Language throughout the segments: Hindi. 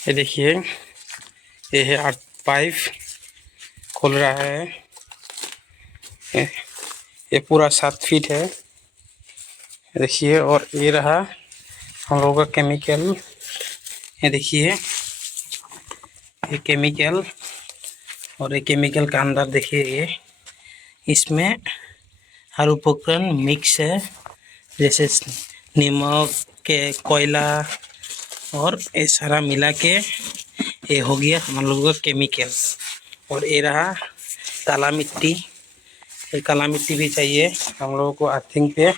ये देखिए, ये है 8 पाइप खोल रहा है। ये ये पूरा 7 फीट है देखिए। और ये रहा हम लोगों का केमिकल। ये देखिए, ये केमिकल, और ये केमिकल का अंदर देखिए, ये इसमें हर उपकरण मिक्स है, जैसे नमक के, कोयला, और ये सारा मिला के ये हो गया हम लोगों का केमिकल। और ये रहा काला मिट्टी। ये काला मिट्टी भी चाहिए हम लोगों को अर्थिंग पे।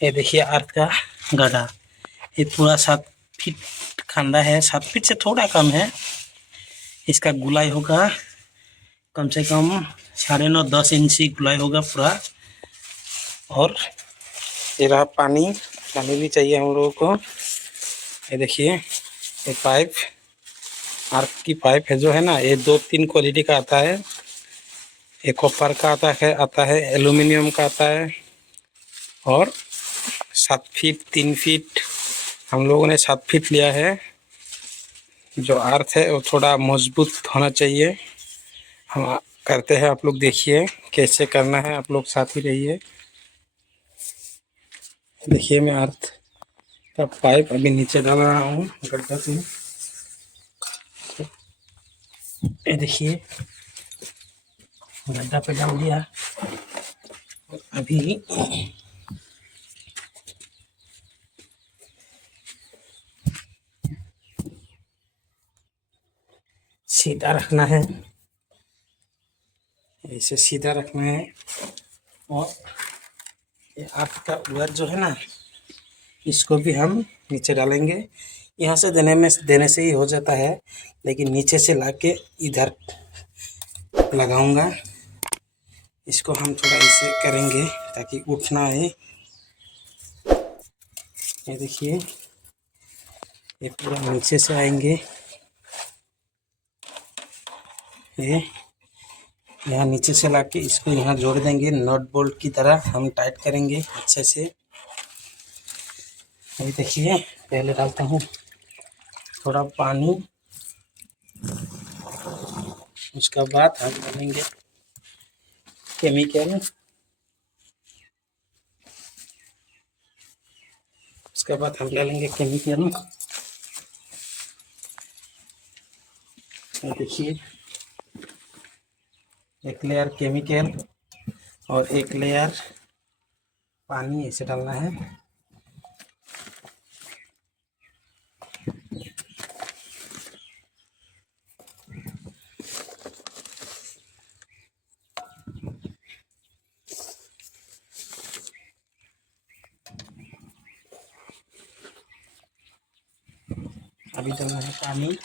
ये देखिए अर्थ का गड्ढा, ये पूरा 7 फीट खंदा है, 7 फीट से थोड़ा कम है। इसका गुलाई होगा कम से कम 9.5-10 इंची गुलाई होगा पूरा। और ये रहा पानी, पानी भी चाहिए हम लोगों को। ये देखिए, ये पाइप, आर्क की पाइप है जो है ना, ये 2-3 क्वालिटी का आता है। एक कॉपर का आता है, एल्युमिनियम का आता है, और 7 फीट 3 फीट हम लोगों ने 7 फीट लिया है। जो अर्थ है वो थोड़ा मजबूत होना चाहिए। हम करते हैं, आप लोग देखिए कैसे करना है, आप लोग साथ ही रहिए। देखिए, मैं अर्थ का पाइप अभी नीचे डाल रहा हूँ गड्ढा से। ये देखिए, गड्ढा पे डाल दिया। अभी सीधा रखना है, ऐसे सीधा रखना है। और ये अर्थ का उधर जो है ना, इसको भी हम नीचे डालेंगे। यहाँ से देने से ही हो जाता है, लेकिन नीचे से लाके इधर लगाऊंगा। इसको हम थोड़ा ऐसे करेंगे ताकि उठना है। ये देखिए, ये पूरा नीचे से आएंगे। ये यहाँ नीचे से लाके इसको यहाँ जोड़ देंगे, नट बोल्ट की तरह हम टाइट करेंगे अच्छे से। ये देखिए, पहले डालता हूँ थोड़ा पानी, उसके बाद हम डालेंगे केमिकल, उसके बाद हम डालेंगे केमिकल। देखिए, एक लेयर केमिकल और एक लेयर पानी ऐसे डालना है। अभी डालना है पानी।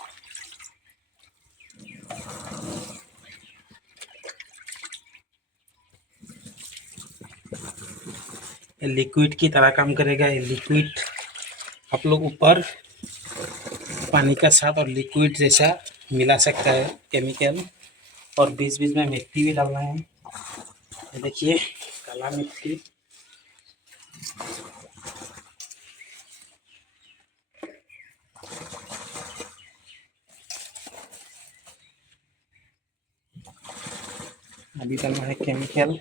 ये लिक्विड की तरह काम करेगा। ये लिक्विड आप लोग ऊपर पानी का साथ और लिक्विड जैसा मिला सकता है केमिकल। और बीच बीच में मिट्टी भी डालना है। ये देखिए, काला मिट्टी। अभी डालना है केमिकल।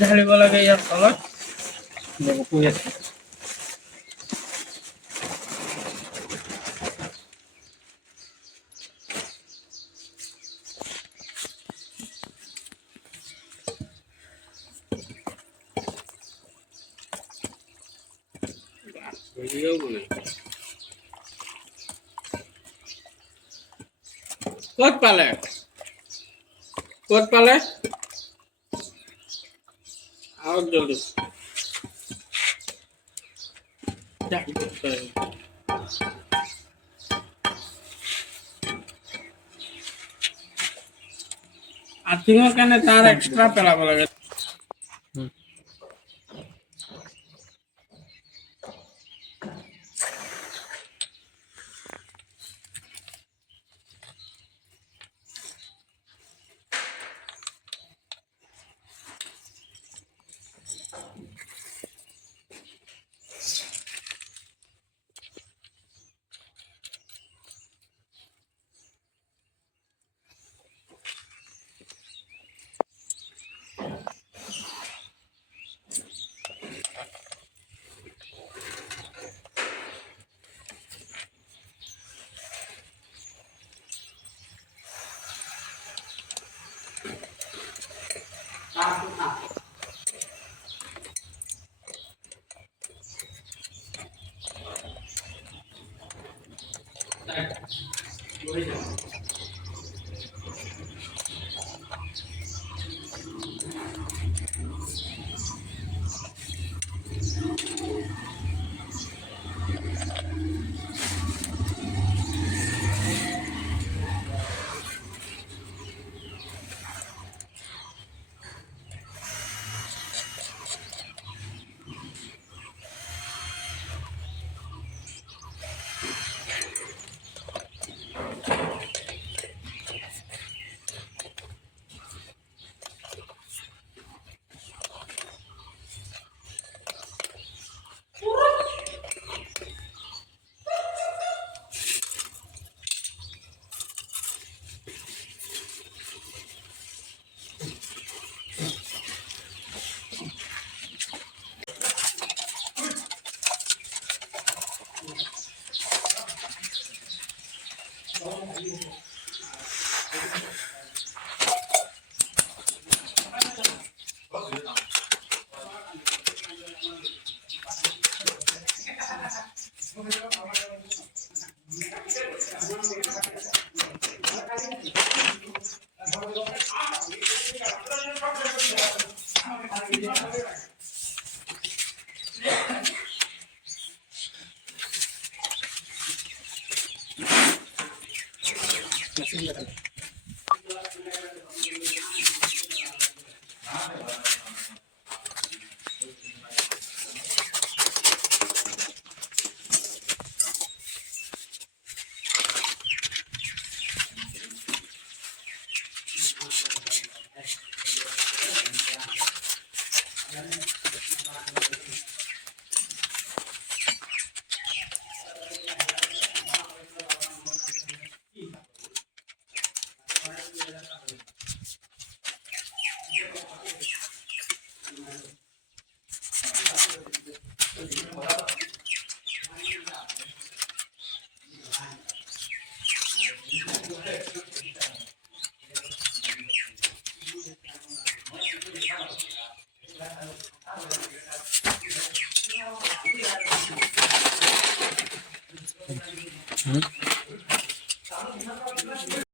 ঢালিব লাগে ইয়াৰ তলত শুই আছে ক'ত পালে আহক জলদি আৰ্থিঙৰ কাৰণে তাৰ এক্সট্ৰা পেলাব লাগে